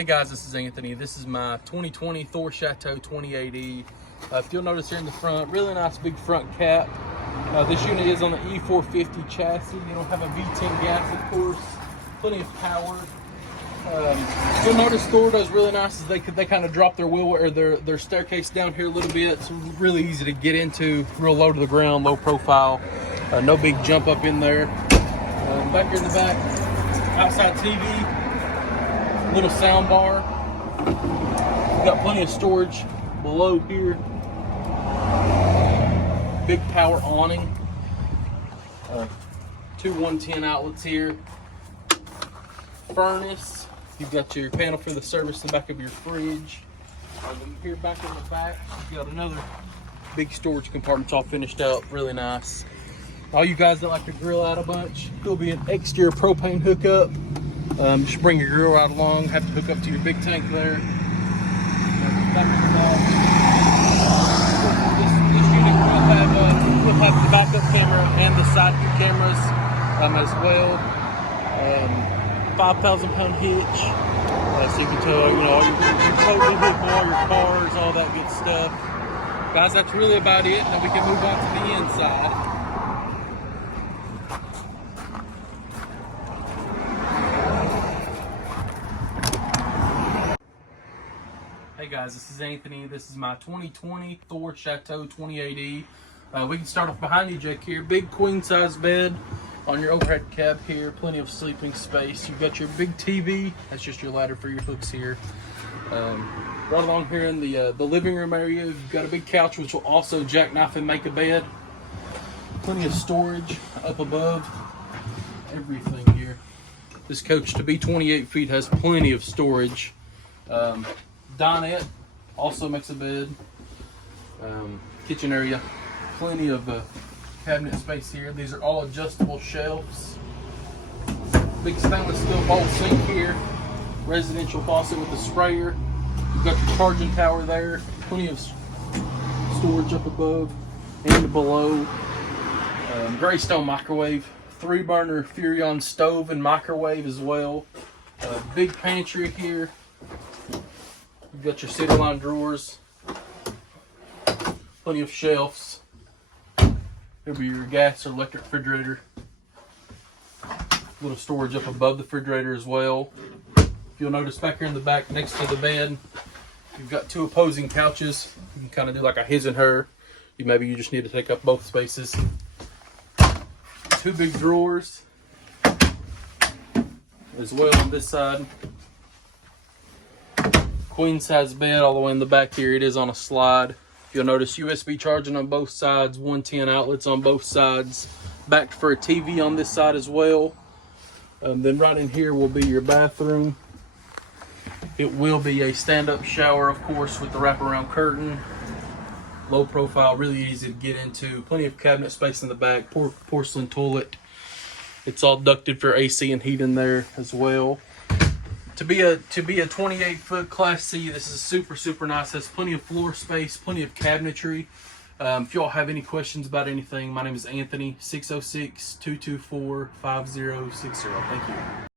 Hey guys, this is Anthony. This is my 2020 Thor Chateau 28E. If you'll notice here in the front, really nice big front cap. This unit is on the E450 chassis. You don't have a V10 gas, of course. Plenty of power. You'll notice Thor does really nice is they kind of drop their wheel or their staircase down here a little bit. It's really easy to get into, real low to the ground, low profile. No big jump up in there. Back here in the back, outside TV. Little sound bar. We've got plenty of storage below here. Big power awning. Two 110 outlets here. Furnace. You've got your panel for the service in the back of your fridge. Here back in the back, you've got another big storage compartment. It's all finished out, really nice. All you guys that like to grill out a bunch, there'll be an exterior propane hookup. Just bring your grill out along, have to hook up to your big tank there. This unit will have the backup camera and the side view cameras as well. 5,000-pound hitch, so you can tow, all your tow vehicle, all your cars, all that good stuff. Guys, that's really about it. Now we can move on to the inside. Hey guys, this is Anthony. This is my 2020 Thor Chateau 28E. We can start off behind you, Jake, here. Big queen size bed on your overhead cab here. Plenty of sleeping space. You've got your big TV. That's just your ladder for your hooks here. Right along here in the living room area, you've got a big couch which will also jackknife and make a bed. Plenty of storage up above. Everything here. This coach, to be 28 feet, has plenty of storage. Dinette also makes a bed. Kitchen area, plenty of cabinet space here. These are all adjustable shelves. Big stainless steel bowl sink here. Residential faucet with a sprayer. You've got your charging tower there. Plenty of storage up above and below. Greystone microwave. 3-burner Furrion stove and microwave as well. Big pantry here. You've got your cedar line drawers, plenty of shelves. There'll be your gas or electric refrigerator. Little storage up above the refrigerator as well. If you'll notice back here in the back next to the bed, you've got 2 opposing couches. You can kind of do like a his and her. Maybe you just need to take up both spaces. 2 big drawers as well on this side. Queen size bed all the way in the back here. It is on a slide. You'll notice USB charging on both sides, 110 outlets on both sides. Back for a TV on this side as well. Then right in here will be your bathroom. It will be a stand-up shower, of course, with the wraparound curtain. Low profile, really easy to get into. Plenty of cabinet space in the back. Porcelain toilet. It's all ducted for AC and heat in there as well. To be a 28-foot Class C, this is super nice. Has plenty of floor space, plenty of cabinetry. If y'all have any questions about anything, my name is Anthony, 606-224-5060. Thank you.